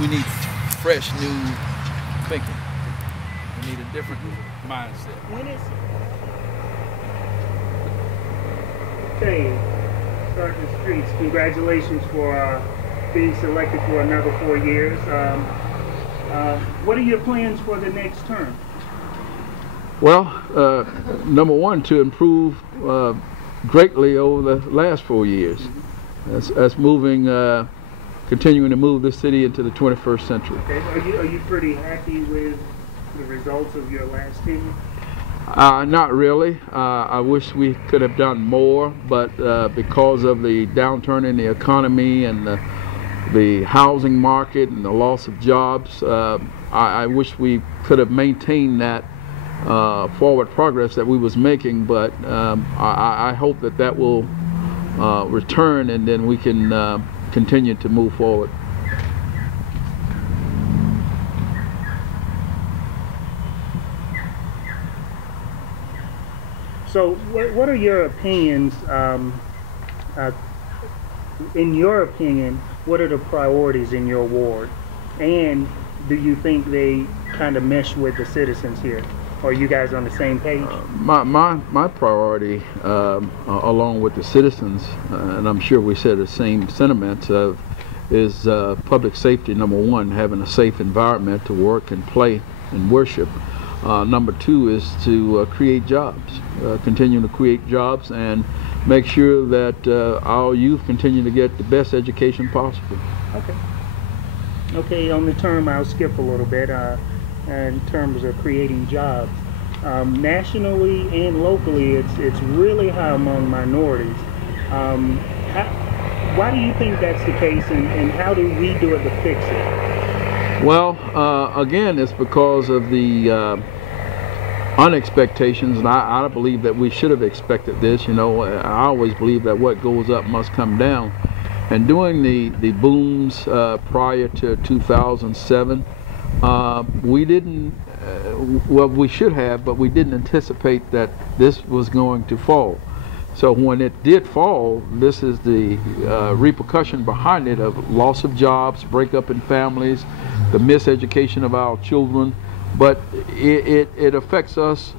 we need fresh, new thinking. We need a different mindset. When is okay? Start the streets. Congratulations for being selected for another 4 years. What are your plans for the next term? Well, number one, to improve greatly over the last 4 years. That's moving, continuing to move this city into the 21st century. Okay. Are you pretty happy with the results of your last tenure? Not really. I wish we could have done more, but because of the downturn in the economy and the housing market and the loss of jobs, I wish we could have maintained that forward progress that we was making, but I hope that will return, and then we can continue to move forward. So what are your opinions, in your opinion, what are the priorities in your ward? And do you think they kind of mesh with the citizens here? Are you guys on the same page? My priority, along with the citizens, and I'm sure we share the same sentiments, is public safety, number one, having a safe environment to work and play and worship. Number two is to create jobs, continue to create jobs and make sure that our youth continue to get the best education possible. Okay. Okay, on the term, I'll skip a little bit in terms of creating jobs. Nationally and locally, it's really high among minorities. Why do you think that's the case, and how do we do it to fix it? Well, again, it's because of the unexpectations, and I believe that we should have expected this. You know, I always believe that what goes up must come down. And during the booms prior to 2007, we didn't, well, we should have, but we didn't anticipate that this was going to fall. So when it did fall, this is the repercussion behind it of loss of jobs, breakup in families, the miseducation of our children. But it affects us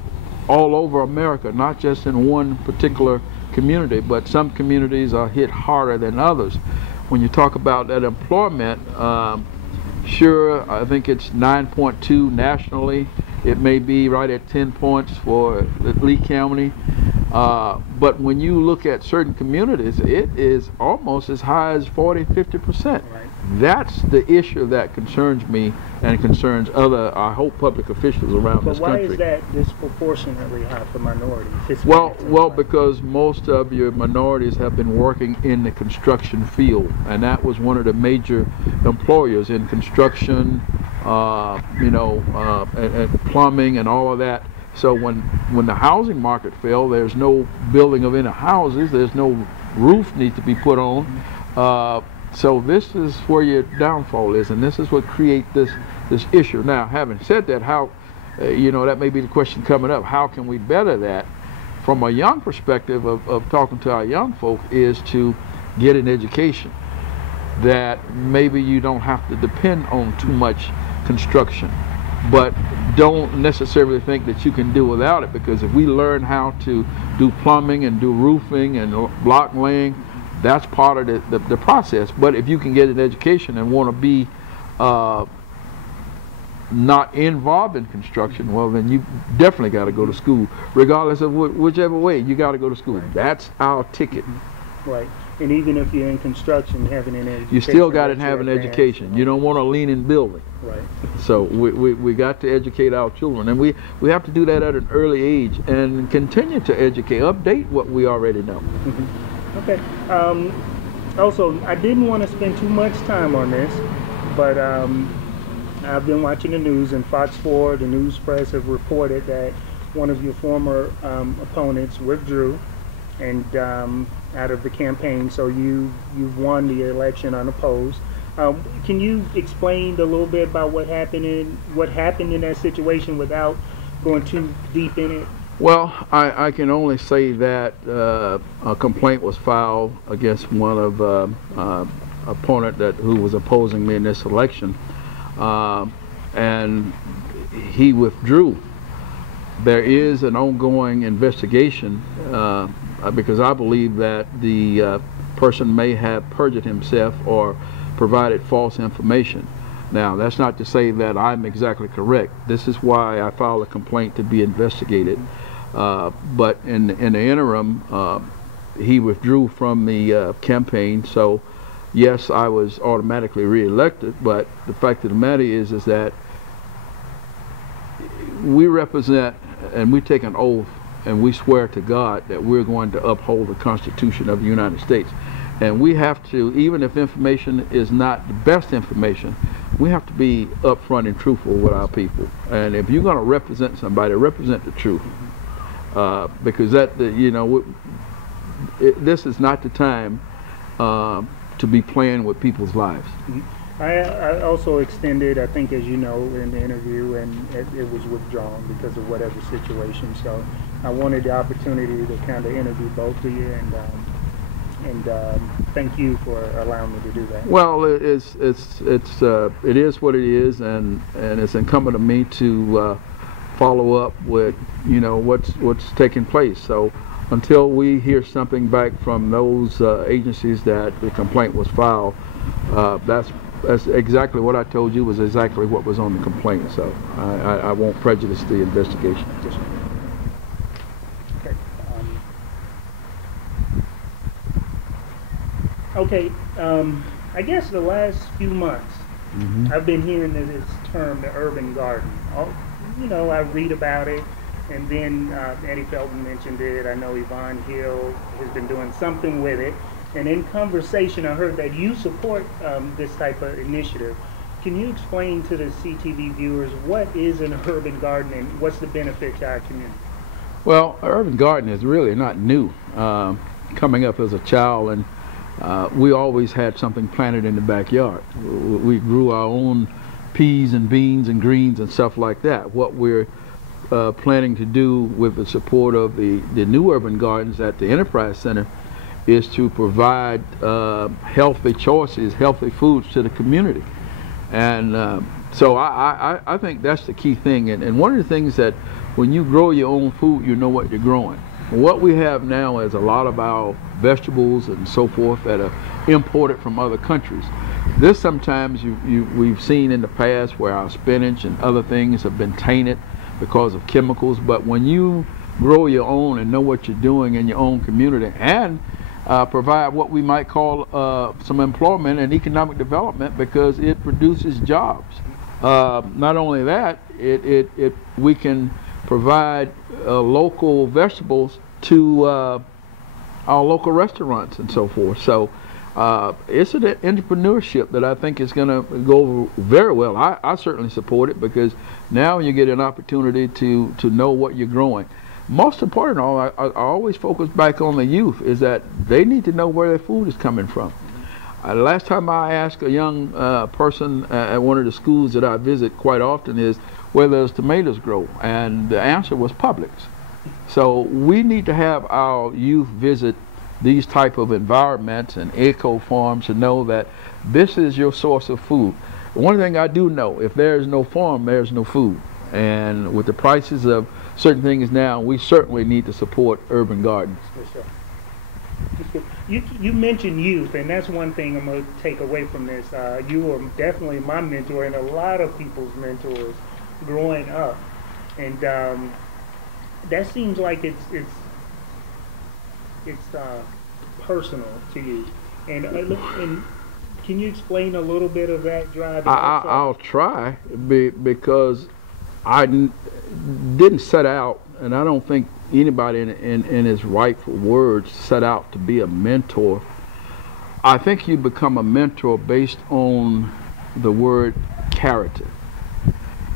all over America, not just in one particular community, but some communities are hit harder than others. When you talk about that employment, sure, I think it's 9.2 nationally. It may be right at 10 points for Lee County. But when you look at certain communities, it is almost as high as 40–50%. Right. That's the issue that concerns me and concerns other, I hope, public officials around this country. But why is that disproportionately high for minorities? Well, because most of your minorities have been working in the construction field, and that was one of the major employers in construction, and plumbing and all of that. So when the housing market fell, there's no building of any houses, there's no roof needs to be put on. So this is where your downfall is, and this is what creates this issue. Now, having said that, how, that may be the question coming up, how can we better that? From a young perspective of talking to our young folk is to get an education that maybe you don't have to depend on too much construction, but don't necessarily think that you can do without it, because if we learn how to do plumbing and do roofing and block laying, that's part of the process. But if you can get an education and want to be not involved in construction, well, then you definitely got to go to school, regardless of whichever way. You got to go to school. That's our ticket. Right. And even if you're in construction, having an education, you still got to have an education. You don't want to lean in building. Right. So we got to educate our children, and we have to do that at an early age and continue to educate, update what we already know. Okay. Also, I didn't want to spend too much time on this, but I've been watching the news, and Fox 4, the news press, have reported that one of your former opponents withdrew and out of the campaign, so you won the election unopposed. Can you explain a little bit about what happened in that situation without going too deep in it? Well, I can only say that a complaint was filed against one of opponent who was opposing me in this election, and he withdrew. There is an ongoing investigation because I believe that the person may have perjured himself or provided false information. Now, that's not to say that I'm exactly correct. This is why I filed a complaint to be investigated. But in the interim, he withdrew from the campaign. So, yes, I was automatically reelected. But the fact of the matter is that we represent and we take an oath and we swear to God that we're going to uphold the Constitution of the United States. And we have to, even if information is not the best information, we have to be upfront and truthful with our people. And if you're going to represent somebody, represent the truth. Because this is not the time to be playing with people's lives. I also extended, I think, as you know, in the interview, and it was withdrawn because of whatever situation. So I wanted the opportunity to kind of interview both of you, and thank you for allowing me to do that. Well, it is what it is, and it's incumbent on me to follow up with what's taking place. So until we hear something back from those agencies that the complaint was filed, that's exactly what I told you was exactly what was on the complaint. So I won't prejudice the investigation. Okay, I guess the last few months, I've been hearing this term, the urban garden. I read about it, and then Eddie Felton mentioned it. I know Yvonne Hill has been doing something with it. And in conversation, I heard that you support this type of initiative. Can you explain to the CTV viewers what is an urban garden and what's the benefit to our community? Well, urban garden is really not new. Coming up as a child, and we always had something planted in the backyard. We grew our own peas and beans and greens and stuff like that. What we're planning to do with the support of the new urban gardens at the Enterprise Center is to provide healthy choices, healthy foods to the community. And so I think that's the key thing. And one of the things that when you grow your own food, you know what you're growing. What we have now is a lot of our vegetables and so forth that are imported from other countries. This sometimes we've seen in the past where our spinach and other things have been tainted because of chemicals. But when you grow your own and know what you're doing in your own community and provide what we might call some employment and economic development, because it produces jobs. Not only that, we can provide local vegetables to our local restaurants and so forth. So it's an entrepreneurship that I think is going to go very well. I certainly support it, because now you get an opportunity to know what you're growing. Most important of all, I always focus back on the youth, is that they need to know where their food is coming from. Last time I asked a young person at one of the schools that I visit quite often is where those tomatoes grow, and the answer was Publix. So we need to have our youth visit these type of environments and eco farms to know that this is your source of food. One thing I do know, if there is no farm, there is no food. And with the prices of certain things now, we certainly need to support urban gardens. Yes, sir. You mentioned youth, and that's one thing I'm going to take away from this. You are definitely my mentor and a lot of people's mentors growing up. And that seems like it's personal to you. And can you explain a little bit of that drive? I'll try, because I didn't set out, and I don't think anybody in his rightful words set out to be a mentor. I think you become a mentor based on the word character.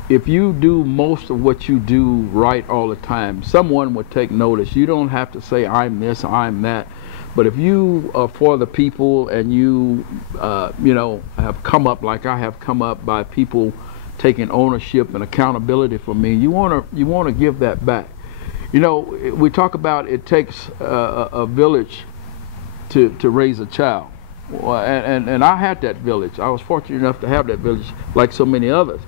If you do most of what you do right all the time, someone would take notice. You don't have to say, I'm this, I'm that. But if you are for the people, and you have come up like I have come up by people taking ownership and accountability for me, you want to give that back. We talk about it takes a village to raise a child. and I had that village. I was fortunate enough to have that village like so many others.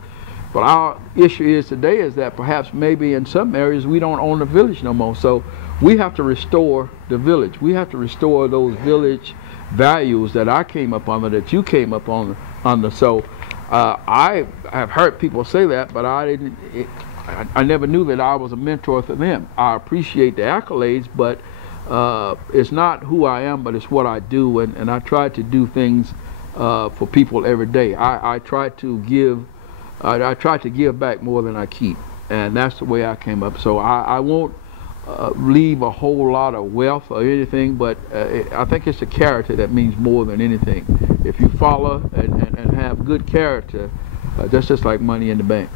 But our issue is today is that perhaps maybe in some areas we don't own the village no more. So we have to restore the village. We have to restore those village values that I came up under, that you came up under. So I have heard people say that, but I never knew that I was a mentor to them. I appreciate the accolades, but it's not who I am, but it's what I do, and I try to do things for people every day. I try to give back more than I keep, and that's the way I came up. So I won't leave a whole lot of wealth or anything, but I think it's the character that means more than anything. If you follow and have good character, that's just like money in the bank.